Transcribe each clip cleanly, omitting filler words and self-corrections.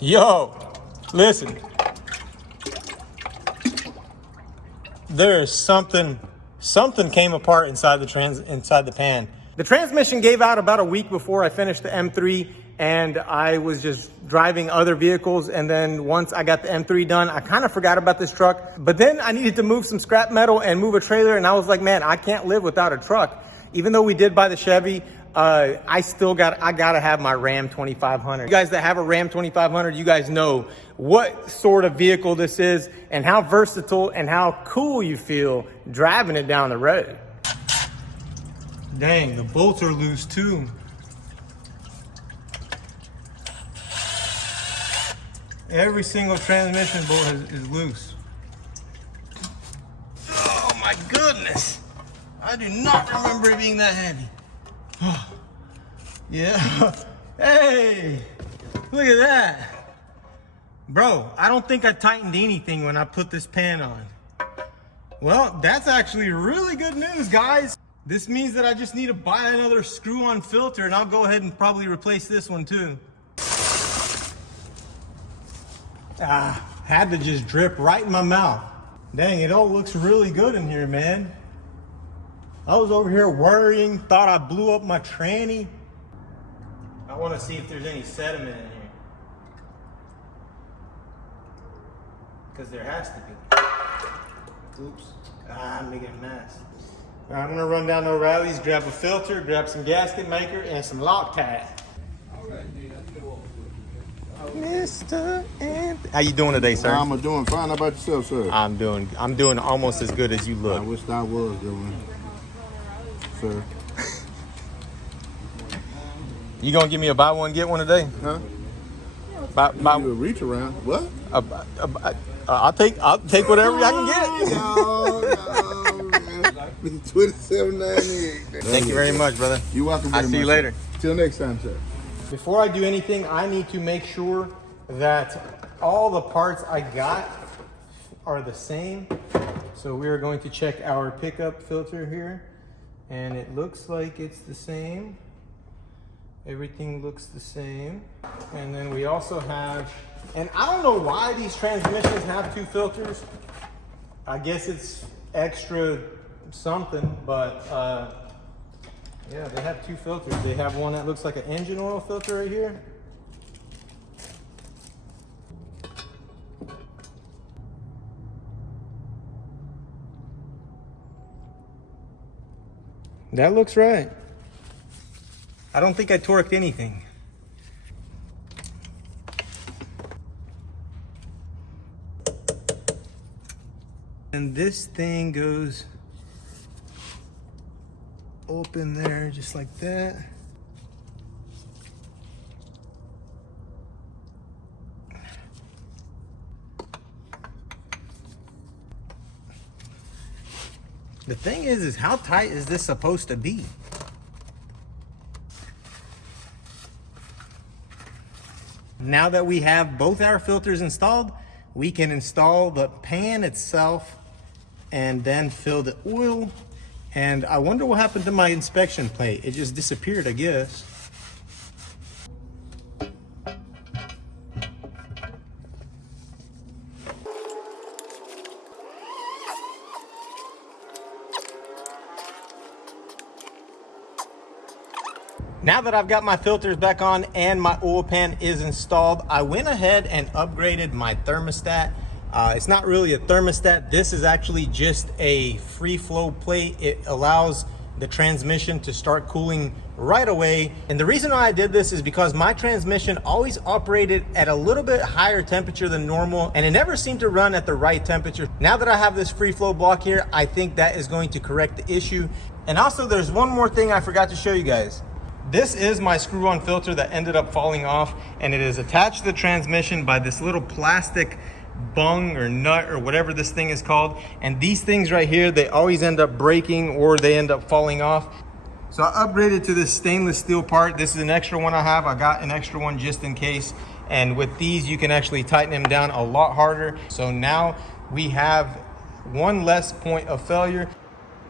Yo, listen. There's something came apart inside the pan. The transmission gave out about a week before I finished the M3, and I was just driving other vehicles. And then once I got the M3 done, I kind of forgot about this truck. But then I needed to move some scrap metal and move a trailer, and I was like, man, I can't live without a truck. Even though we did buy the Chevy, I gotta have my Ram 2500. You guys that have a Ram 2500, you guys know what sort of vehicle this is and how versatile and how cool you feel driving it down the road. Dang, the bolts are loose too. Every single transmission bolt is loose. Oh my goodness. I do not remember it being that heavy. Yeah. Hey, look at that. Bro, I don't think I tightened anything when I put this pan on. Well, that's actually really good news, guys. This means that I just need to buy another screw-on filter, and I'll go ahead and probably replace this one too. Had to just drip right in my mouth. Dang, it all looks really good in here, man. I was over here worrying, thought I blew up my tranny. I want to see if there's any sediment in here. Because there has to be. Oops. I'm making a mess. All right, I'm going to run down to O'Reilly's, grab a filter, grab some gasket maker, and some Loctite. Mr. Anthony. How you doing today, sir? I'm doing fine. How about yourself, sir? I'm doing almost as good as you look. I wish I was doing, sir. You gonna give me a buy one get one today? Huh? Buy You a reach around? What? I'll take whatever I can get. No, man. 27.98. Thank you very much, brother. You're welcome. I'll see you later. Till next time, sir. Before I do anything, I need to make sure that all the parts I got are the same. So we are going to check our pickup filter here, and it looks like it's the same. Everything looks the same. And then we also have, and I don't know why these transmissions have two filters. I guess it's extra something, but yeah, they have two filters. They have one that looks like an engine oil filter right here. That looks right. I don't think I torqued anything. And this thing goes open there just like that. The thing is how tight is this supposed to be? Now that we have both our filters installed, we can install the pan itself and then fill the oil. And I wonder what happened to my inspection plate. It just disappeared, I guess. Now that I've got my filters back on and my oil pan is installed, I went ahead and upgraded my thermostat. It's not really a thermostat. This is actually just a free flow plate. It allows the transmission to start cooling right away. And the reason why I did this is because my transmission always operated at a little bit higher temperature than normal, and it never seemed to run at the right temperature. Now that I have this free flow block here, I think that is going to correct the issue. And also there's one more thing I forgot to show you guys. This is my screw-on filter that ended up falling off, and it is attached to the transmission by this little plastic bung or nut or whatever this thing is called. And these things right here, they always end up breaking or they end up falling off. So I upgraded to this stainless steel part. This is an extra one I have. I got an extra one just in case. And with these, you can actually tighten them down a lot harder. So now we have one less point of failure.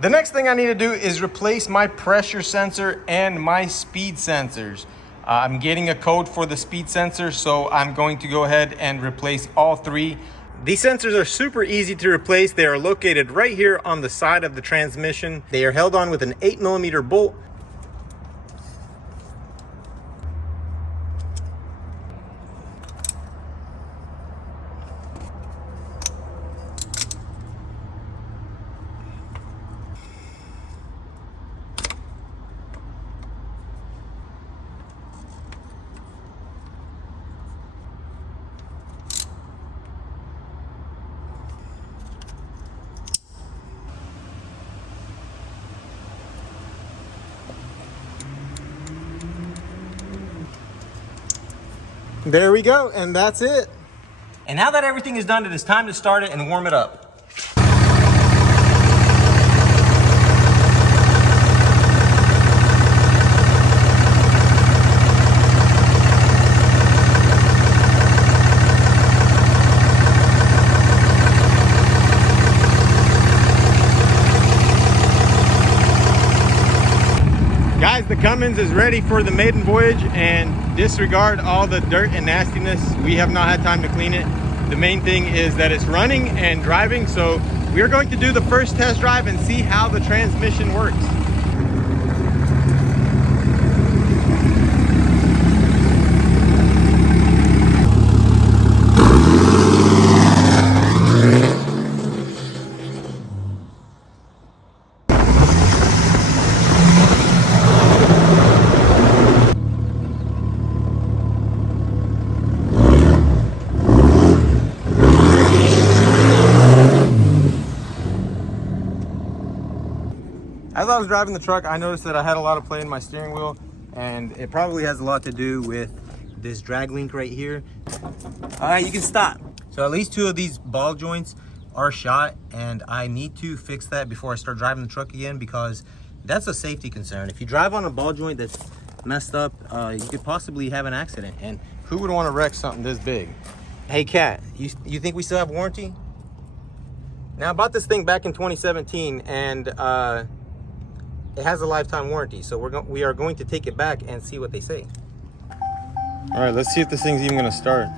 The next thing I need to do is replace my pressure sensor and my speed sensors. I'm getting a code for the speed sensor, so I'm going to go ahead and replace all three. These sensors are super easy to replace. They are located right here on the side of the transmission. They are held on with an 8mm bolt. There we go, and that's it. And now that everything is done, it is time to start it and warm it up. Guys, the Cummins is ready for the maiden voyage, and disregard all the dirt and nastiness. We have not had time to clean it. The main thing is that it's running and driving, so we are going to do the first test drive and see how the transmission works. As I was driving the truck, I noticed that I had a lot of play in my steering wheel, and it probably has a lot to do with this drag link right here. All right, you can stop. So at least two of these ball joints are shot, and I need to fix that before I start driving the truck again, because that's a safety concern. If you drive on a ball joint that's messed up, you could possibly have an accident, and who would want to wreck something this big? Hey Kat, you think we still have warranty? Now I bought this thing back in 2017, and it has a lifetime warranty, so we are going to take it back and see what they say. All right, let's see if this thing's even gonna start.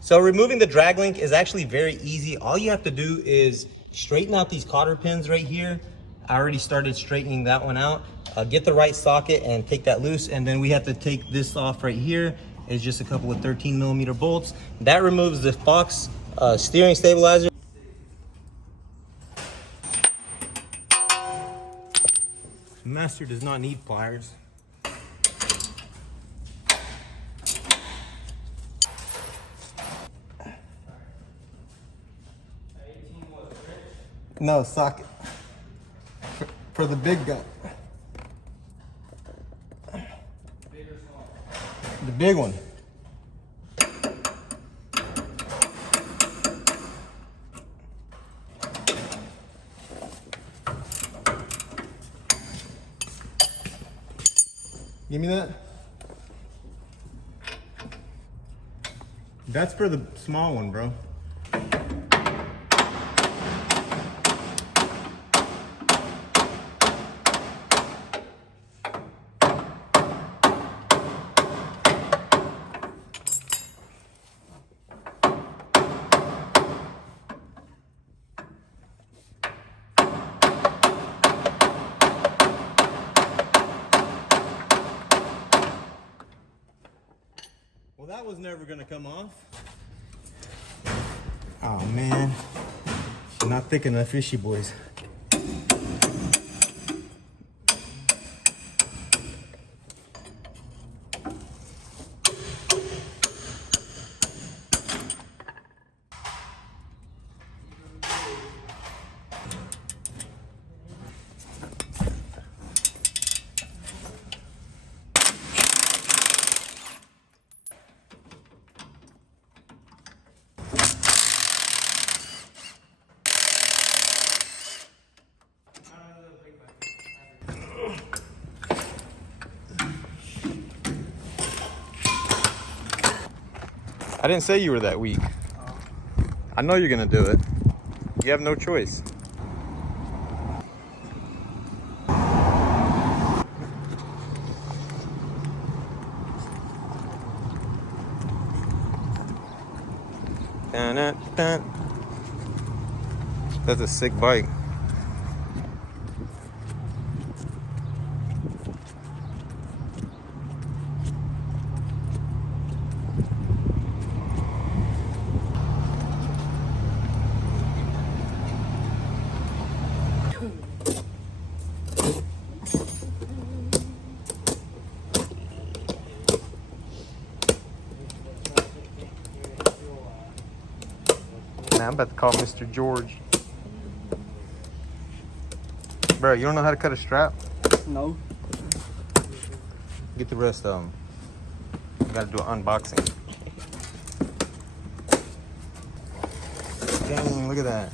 So removing the drag link is actually very easy. All you have to do is straighten out these cotter pins right here. I already started straightening that one out. Get the right socket and take that loose. And then we have to take this off right here. It's just a couple of 13mm bolts. That removes the Fox steering stabilizer. Master does not need pliers. No, socket. For the big gun. Big or small? The big one. Give me that. That's for the small one, bro. Well, that was never gonna come off. Oh man, she's not thick enough, is she, boys? I didn't say you were that weak. I know you're gonna do it. You have no choice. Dun, dun, dun. That's a sick bike. Now I'm about to call Mr. George. Bro, you don't know how to cut a strap? No. Get the rest of them. You gotta do an unboxing. Dang, look at that.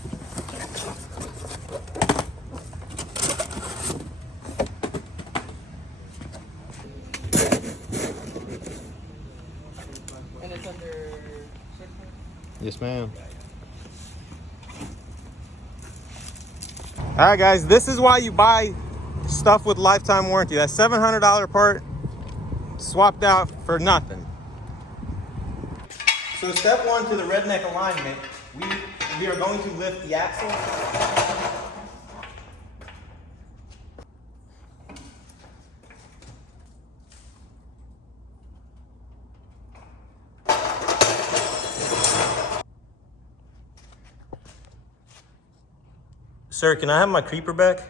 And it's under... Yes, ma'am. All right, guys, this is why you buy stuff with lifetime warranty. That $700 part swapped out for nothing. So step one to the redneck alignment, we are going to lift the axle. Sir, can I have my creeper back?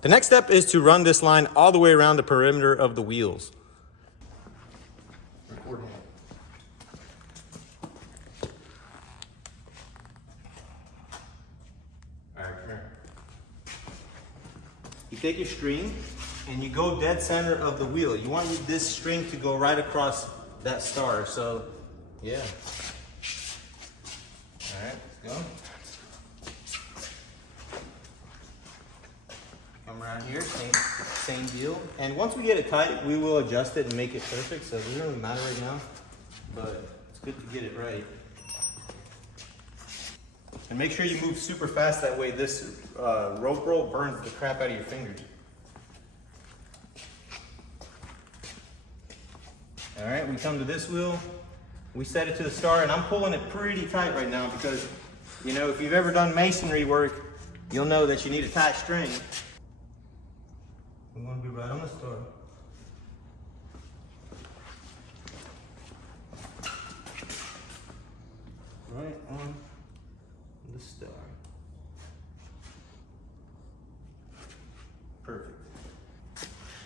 The next step is to run this line all the way around the perimeter of the wheels. You take your string and you go dead center of the wheel. You want this string to go right across that star. So, yeah. All right, let's go. Come around here, same deal. And once we get it tight, we will adjust it and make it perfect. So it doesn't really matter right now, but it's good to get it right. And make sure you move super fast, that way this rope roll burns the crap out of your fingers. All right, we come to this wheel, we set it to the star, and I'm pulling it pretty tight right now because, you know, if you've ever done masonry work, you'll know that you need a tight string. We want to be right on the star. Right on the star. Perfect.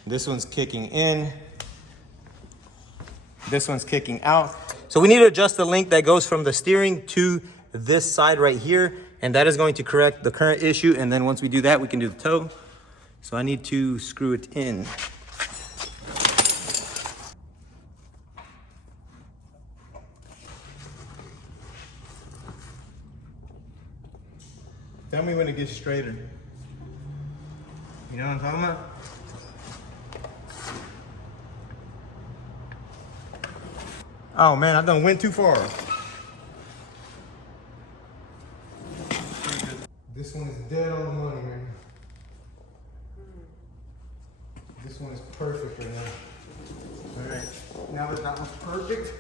This one's kicking in. This one's kicking out. So we need to adjust the length that goes from the steering to this side right here, and that is going to correct the current issue. And then once we do that, we can do the toe. So I need to screw it in. Tell me when it gets straighter. You know what I'm talking about? Oh man, I done went too far. This one is dead on the money, man. This one is perfect right now. All right, now that that one's perfect,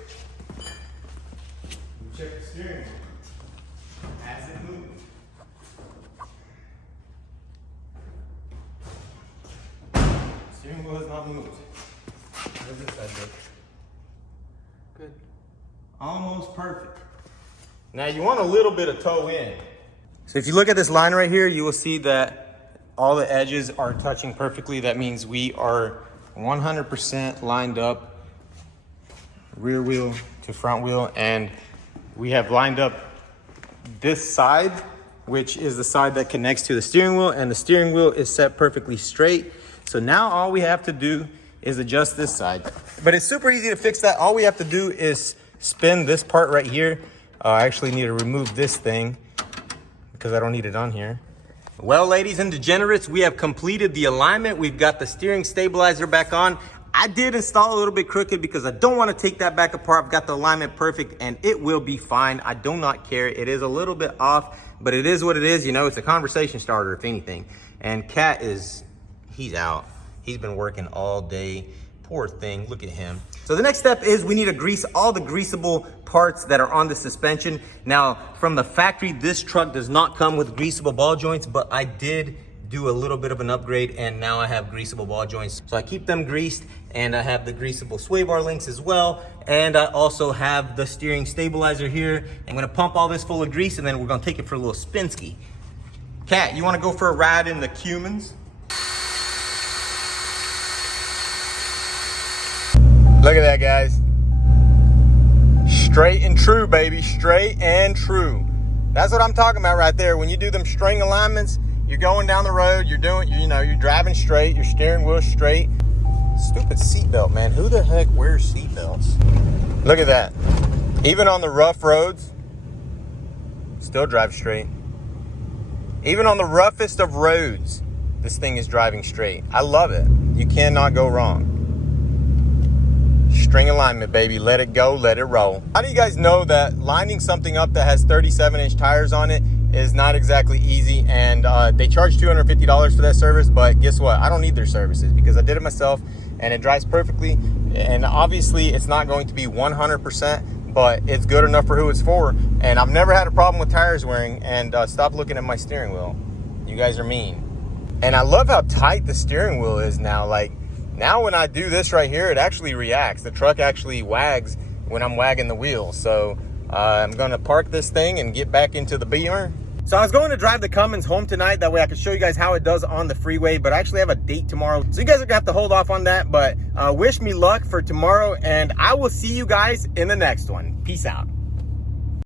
we check the steering wheel as it moves. Steering wheel has not moved. How does this side look? Almost perfect. Now you want a little bit of toe in. So if you look at this line right here, you will see that all the edges are touching perfectly. That means we are 100% lined up, rear wheel to front wheel, and we have lined up this side, which is the side that connects to the steering wheel, and the steering wheel is set perfectly straight. So now all we have to do is adjust this side. But it's super easy to fix that. All we have to do is spin this part right here. I actually need to remove this thing because I don't need it on here. Well, ladies and degenerates, we have completed the alignment. We've got the steering stabilizer back on. I did install a little bit crooked because I don't want to take that back apart. I've got the alignment perfect and it will be fine. I do not care. It is a little bit off, but it is what it is. You know, it's a conversation starter, if anything. And Cat he's out. He's been working all day. Poor thing, look at him. So the next step is we need to grease all the greasable parts that are on the suspension. Now, from the factory, this truck does not come with greasable ball joints, but I did do a little bit of an upgrade and now I have greasable ball joints. So I keep them greased, and I have the greasable sway bar links as well. And I also have the steering stabilizer here. I'm gonna pump all this full of grease and then we're gonna take it for a little spin ski. Cat, you wanna go for a ride in the Cumans? Look at that, guys. Straight and true, baby. Straight and true. That's what I'm talking about right there. When you do them string alignments, you're going down the road, you're driving straight, your steering wheel straight. Stupid seatbelt, man. Who the heck wears seatbelts? Look at that. Even on the rough roads, still drive straight. Even on the roughest of roads, this thing is driving straight. I love it. You cannot go wrong. String alignment, baby. Let it go, let it roll. How do you guys know that lining something up that has 37-inch tires on it is not exactly easy? And they charge $250 for that service, but guess what? I don't need their services because I did it myself and it drives perfectly. And obviously it's not going to be 100%, but it's good enough for who it's for. And I've never had a problem with tires wearing. And stop looking at my steering wheel. You guys are mean. And I love how tight the steering wheel is now. Like, now when I do this right here, it actually reacts. The truck actually wags when I'm wagging the wheel. So I'm gonna park this thing and get back into the Beamer. So I was going to drive the Cummins home tonight. That way I could show you guys how it does on the freeway, but I actually have a date tomorrow. So you guys are gonna have to hold off on that, but wish me luck for tomorrow, and I will see you guys in the next one. Peace out.